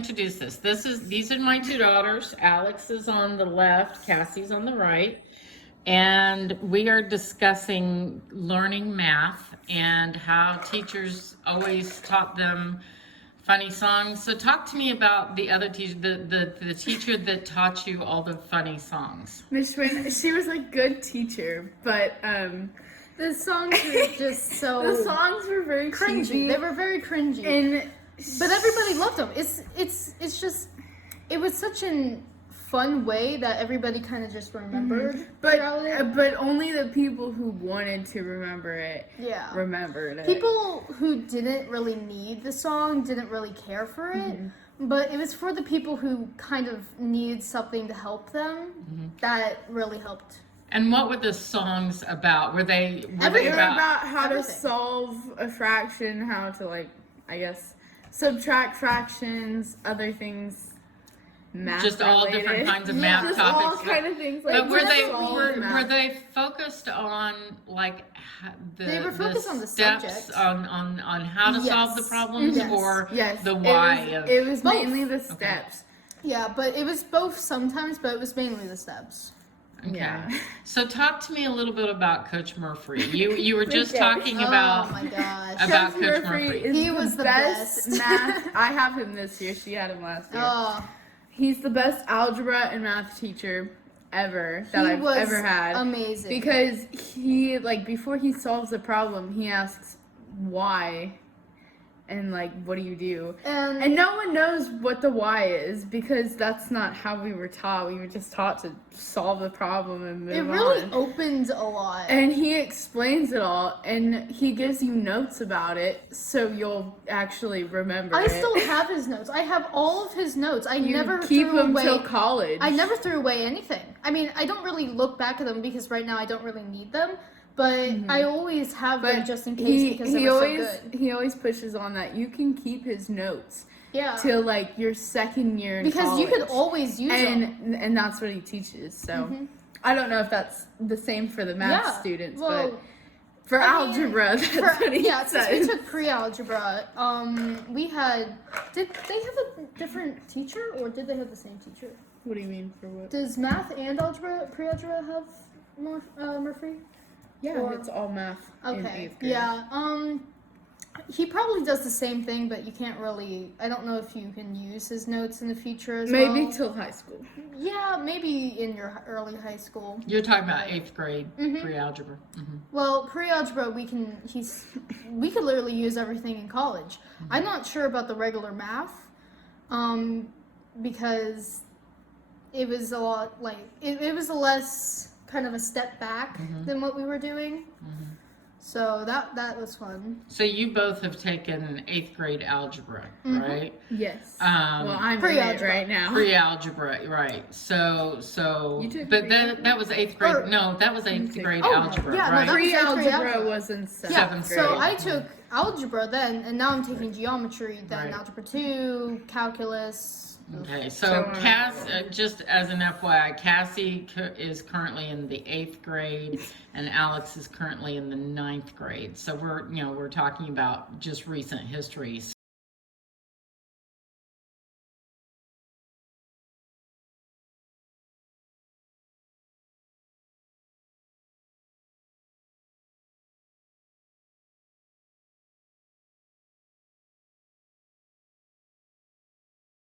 introduce this. These are my two daughters. Alex is on the left, Cassie's on the right. And we are discussing learning math and how teachers always taught them funny songs. So talk to me about the other teacher, the teacher that taught you all the funny songs. Miss Schwinn, she was a good teacher, but the songs were just so the songs were very cringy. cheesy. They were very cringy, but everybody loved them. It's just it was such an fun way that everybody kind of just remembered. But only the people who wanted to remember it remembered it. People who didn't really need the song didn't really care for it, but it was for the people who kind of needed something to help them that really helped. And what were the songs about? Were they about how to solve a fraction, how to, like, I guess, subtract fractions, other things. Math just all related. Different kinds of math just topics. All kind of things. Like, but were they focused on like they were focused on the steps subject. on how to solve the problems or the why? It was mainly the steps. Okay. Yeah, but it was both sometimes, but it was mainly the steps. Okay. Yeah. So talk to me a little bit about Coach Murphy. You were just talking about oh my gosh. about Coach Murphy. He was the best math. I have him this year. She had him last year. Oh. He's the best algebra and math teacher ever that I've ever had. Amazing. Because he, like, before he solves a problem, he asks why and, like, what do you do? And no one knows what the why is because that's not how we were taught. We were just taught to solve the problem and move on. It really opens a lot. And he explains it all, and he gives you notes about it, so you'll actually remember it. I still have his notes. I have all of his notes. I never keep threw them away, till college. I never threw away anything. I mean, I don't really look back at them because right now I don't really need them. But I always have them just in case because they were so good. He always pushes on that you can keep his notes till, like, your second year in because college. you can always use them. And that's what he teaches. So I don't know if that's the same for the math students, but for algebra, that's what he says. Since we took pre-algebra, we had... Did they have a different teacher or did they have the same teacher? What do you mean, for what? Does math and algebra, pre-algebra have Murphy? Yeah, it's all math in 8th grade. Yeah, he probably does the same thing, but you can't really, I don't know if you can use his notes in the future as well. Maybe till high school. Yeah, maybe in your early high school. You're talking about 8th grade pre-algebra. Well, pre-algebra, we could literally use everything in college. I'm not sure about the regular math, because it was a lot, like, it was a less kind of a step back than what we were doing. So that was fun. So you both have taken 8th grade algebra, right? Yes. Well, I'm pre-algebra right now. Pre-algebra, right? So you took but that was 8th grade. No, that was 8th grade algebra, right? No, pre-algebra was in 7th grade. So I took algebra then, and now I'm taking geometry, then algebra 2, calculus. Okay, so Cass, just as an FYI, Cassie is currently in the 8th grade, and Alex is currently in the 9th grade. So we're talking about just recent history.